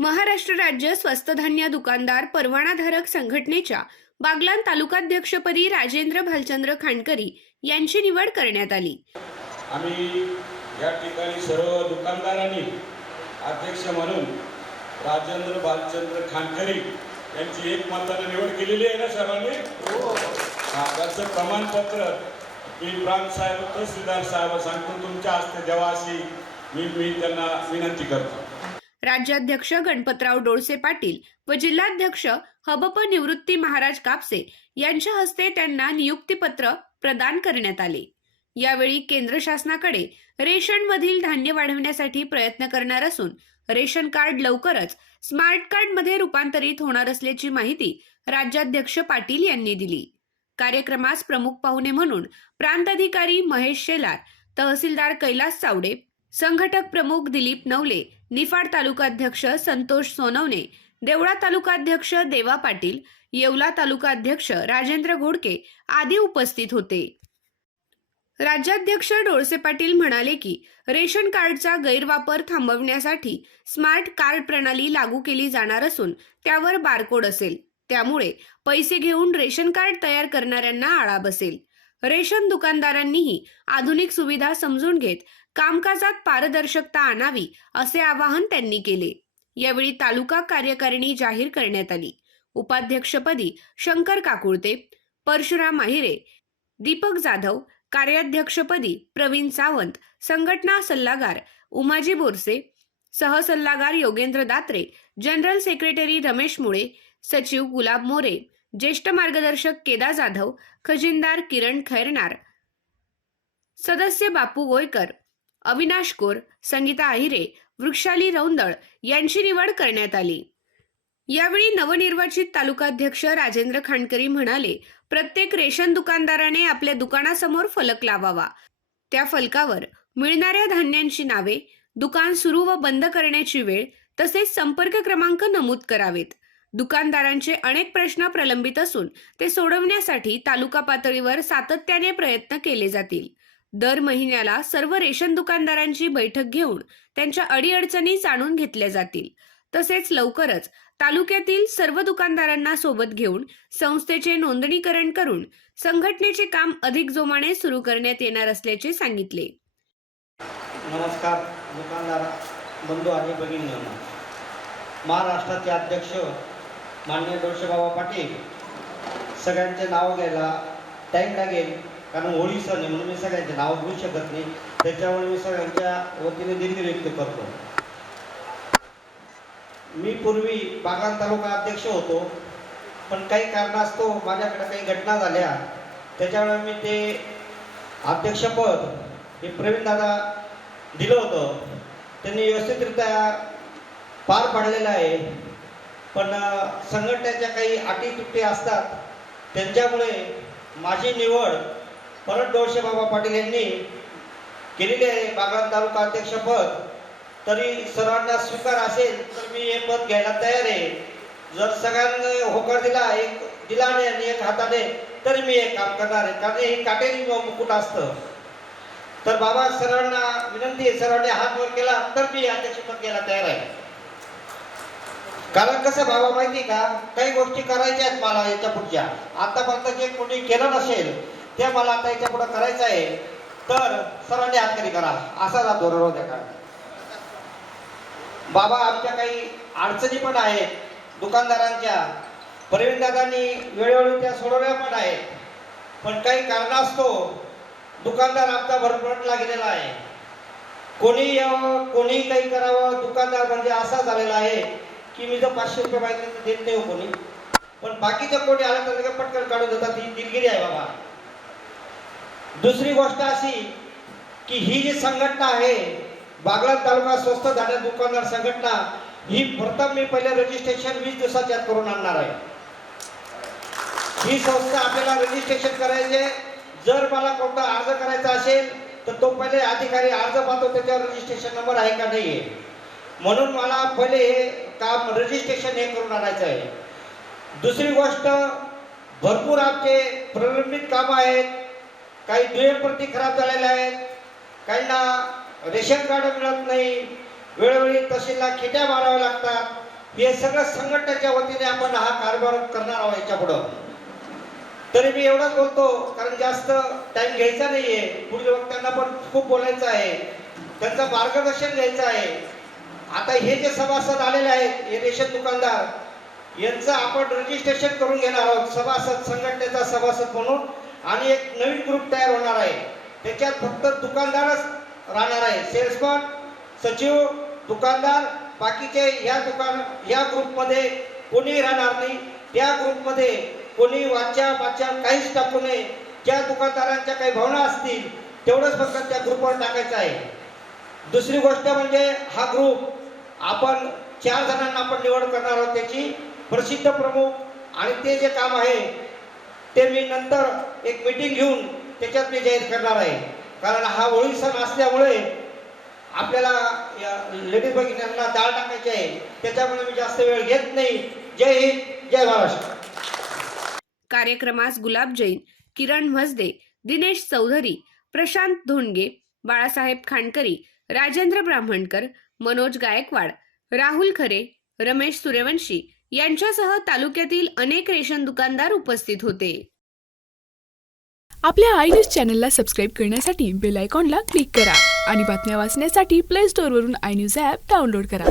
महाराष्ट्र राज्य स्वस्त धान्य दुकानदार परवानाधारक संघटनेच्या बागलाण तालुकाध्यक्षपदी राजेंद्र भालचंद्र खांडकरी यांची निवड करण्यात आली। आम्ही या ठिकाणी सर्व दुकानदारांनी अध्यक्ष म्हणून राजेंद्र भालचंद्र खांडकरी यांची एकमताने निवड केलेली आहे ना सर्वांनी? त्याचं प्रमाणपत्र मी प्रांत साहेब तहसीलदार साहेब सांगतो तुमच्या हस्ते द्यावा अशी मी त्यांना विनंती करतो। राज्याध्यक्ष गणपतराव डोळसे पाटील व जिल्हाध्यक्ष हबप निवृत्ती महाराज कापसे यांच्या हस्ते त्यांना नियुक्तीपत्र प्रदान करण्यात आले। यावेळी केंद्र शासनाकडे रेशन मधील धान्य वाढवण्यासाठी प्रयत्न करणार असून रेशन कार्ड लवकरच स्मार्ट कार्ड मध्ये रूपांतरित होणार असल्याची माहिती राज्याध्यक्ष पाटील यांनी दिली। कार्यक्रमास प्रमुख पाहुणे म्हणून प्रांताधिकारी महेश शेलार, तहसीलदार कैलास चावडे, संघटक प्रमुख दिलीप नवले, निफाड तालुकाध्यक्ष संतोष सोनवणे, देवळा तालुकाध्यक्ष देवा पाटील, येवला तालुकाध्यक्ष राजेंद्र घोडके आदी उपस्थित होते। राज्याध्यक्ष डोळसे पाटील म्हणाले की रेशन कार्डचा गैरवापर थांबवण्यासाठी स्मार्ट कार्ड प्रणाली लागू केली जाणार असून त्यावर बारकोड असेल, त्यामुळे पैसे घेऊन रेशन कार्ड तयार करणाऱ्यांना आळा बसेल। रेशन दुकानदारांनीही आधुनिक सुविधा समजून घेत कामकाजात पारदर्शकता आणावी असे आवाहन त्यांनी केले। यावेळी तालुका कार्यकारिणी जाहीर करण्यात आली। उपाध्यक्षपदी शंकर काकुळते, परशुराम माहिरे, दीपक जाधव, कार्याध्यक्षपदी प्रवीण सावंत, संघटना सल्लागार उमाजी बोरसे, सहसल्लागार योगेंद्र दात्रे, जनरल सेक्रेटरी रमेश मुळे, सचिव गुलाब मोरे, ज्येष्ठ मार्गदर्शक केदा जाधव, खजिनदार किरण खैरनार, सदस्य बापू गोयकर, अविनाश कोर, संगीता आहिरे, वृक्षाली रौंदळ यांची निवड करण्यात आली। यावेळी नवनिर्वाचित तालुकाध्यक्ष राजेंद्र खांडकरी म्हणाले, प्रत्येक रेशन दुकानदाराने आपल्या दुकानासमोर फलक लावावा। त्या फलकावर मिळणाऱ्या धान्यांची नावे, दुकान सुरू व बंद करण्याची वेळ तसेच संपर्क क्रमांक नमूद करावेत। दुकानदारांचे अनेक प्रश्न प्रलंबित असून ते सोडवण्यासाठी तालुका पातळीवर सातत्याने प्रयत्न केले जातील। दर महिन्याला सर्व रेशन दुकानदारांची बैठक घेऊन त्यांच्या अडीअडचणी जाणून घेतल्या जातील। तसेच लवकरच तालुक्यातील सर्व दुकानदारांना सोबत घेऊन संस्थेचे नोंदणीकरण करून संघटनेचे काम अधिक जोमाने सुरू करण्यात येणार असल्याचे सांगितले। नमस्कार दुकानदार बंधू आणि भगिनींनो, महाराष्ट्राचे अध्यक्ष माननीय डोळसे बाबा पाटील सगळ्यांचे नाव घ्यायला टाईम लागेल, कारण होळी सण आहे म्हणून मी सगळ्यांचे नाव घेऊ शकत नाही, त्याच्यामुळे मी सगळ्यांच्या वतीने दिलगिरी व्यक्त करतो। मी पूर्वी बागलाण तालुका अध्यक्ष होतो, पण काही कारणास्तव माझ्याकडे काही घटना झाल्या, त्याच्यामुळे मी ते अध्यक्षपद हे प्रवीण दादा दिलं होतं, त्यांनी व्यवस्थितरित्या पार पाडलेलं आहे। पण संघटनेच्या काही अटीतुटी असतात, त्यांच्यामुळे माझी निवड परत डोळसे बाबा पाटील यांनी केलेली आहे बागलाण तालुका अध्यक्षपद। तरी सर्वांना स्वीकार असेल तर मी हे पद घ्यायला तयार आहे। जर सगळ्यांनी होकार दिला आणि एक हाताने तरी मी हे काम करणार आहे, कारण हे काटेरी मुकुट असतं। तर बाबा सर्वांना विनंती आहे, सर्वांनी हात वर केला तर मी अध्यक्षपद घ्यायला तयार आहे। कारण कसं बाबा माहिती का, काही गोष्टी करायच्या आहेत मला याच्या पुढच्या, आतापर्यंत जे कोणी केलं नसेल ते मला आता याच्या पुढे करायचं आहे। तर सर्वांनी हातकरी करा असा जा धोरण होत्या का बाबा। आमच्या काही अडचणी पण आहेत दुकानदारांच्या, प्रवीण दादांनी वेळोवेळी त्या सोडवल्या पण आहेत, पण काही कारणास्तव दुकानदार आमचा भरभरटला गेलेला आहे। कोणी यावं कोणी काही करावं, दुकानदार म्हणजे असा झालेला आहे की मी जर 500 रुपये मागितले तर देत नाही कोणी, पण बाकीचं कोणी आलं तर पटकन काढून देतात। ही दिलगिरी आहे बाबा। दुसरी गोष्ट अशी की ही जी संघटना आहे बागलाण तालुका स्वस्त धान्य दुकानदार संघटना, ही प्रथम मी पहिले रजिस्ट्रेशन 20 दिवसाच्या आत करून आणणार आहे। ही संस्था आपल्याला रजिस्ट्रेशन करायचे, जर मला कोणता अर्ज करायचा असेल तर तो पहिले अधिकारी अर्ज पाहतो त्याच्यावर रजिस्ट्रेशन नंबर आहे का नाही आहे, म्हणून मला पहिले हे काम रजिस्ट्रेशन हे करून आणायचं आहे। दुसरी गोष्ट, भरपूर आमचे प्रलंबित काम आहेत, काही दुय्यम प्रती खराब झालेल्या आहेत, काहींना रेशन कार्ड मिळत नाही, वेळोवेळी तहसीलला खिट्या माराव्या लागतात, हे सगळं संघटनेच्या वतीने आपण हा कारभार करणार आहोत याच्या पुढं. तरी मी एवढंच बोलतो, कारण जास्त टाइम घ्यायचा नाहीये. पुढील वक्त्यांना पण खूप बोलायचं आहे, त्यांचं मार्गदर्शन घ्यायचं आहे. आता हे जे सभासद आलेले आहेत, हे रेशन दुकानदार, यांचं आपण रजिस्ट्रेशन करून घेणार आहोत सभासद, संघटनेचा सभासद म्हणून. आणि एक नवीन ग्रुप तयार होणार आहे. त्याच्यात फक्त दुकानदारच राहणार आहे. सेल्समन, सचिव, दुकानदार, बाकीचे या ग्रुपमध्ये कोणीही राहणार नाही. त्या ग्रुपमध्ये कोणी वाच्या काहीच टाकू नये. ज्या दुकानदारांच्या काही भावना असतील तेवढंच फक्त त्या ग्रुपवर टाकायचं आहे. दुसरी गोष्ट म्हणजे हा ग्रुप आपण 4 जणांना आपण निवड करणार आहोत, त्याची प्रसिद्ध प्रमुख. आणि ते जे काम आहे ते मी नंतर एक मीटिंग घेऊन त्याच्यात मी जाहीर करणार आहे. कारण हा होळी सण असल्यामुळे आपल्याला लेडीज भगिनींना डाळ टाकायची आहे, त्याच्यामुळे मी जास्त वेळ घेत नाही. जय हिंद, जय महाराष्ट्र. कार्यक्रमास गुलाब जैन, किरण म्हसदे, दिनेश चौधरी, प्रशांत धोंडगे, बाळासाहेब खांडकरी, राजेंद्र ब्राह्मणकर, मनोज गायकवाड, राहुल खरे, रमेश सूर्यवंशी यांच्यासह तालुक्यातील अनेक रेशन दुकानदार उपस्थित होते. आपल्या आय न्यूज चॅनलला सबस्क्राईब करण्यासाठी बेल आयकॉनला क्लिक करा आणि बातम्या वाचण्यासाठी प्ले स्टोअरवरून आय न्यूज ॲप डाउनलोड करा.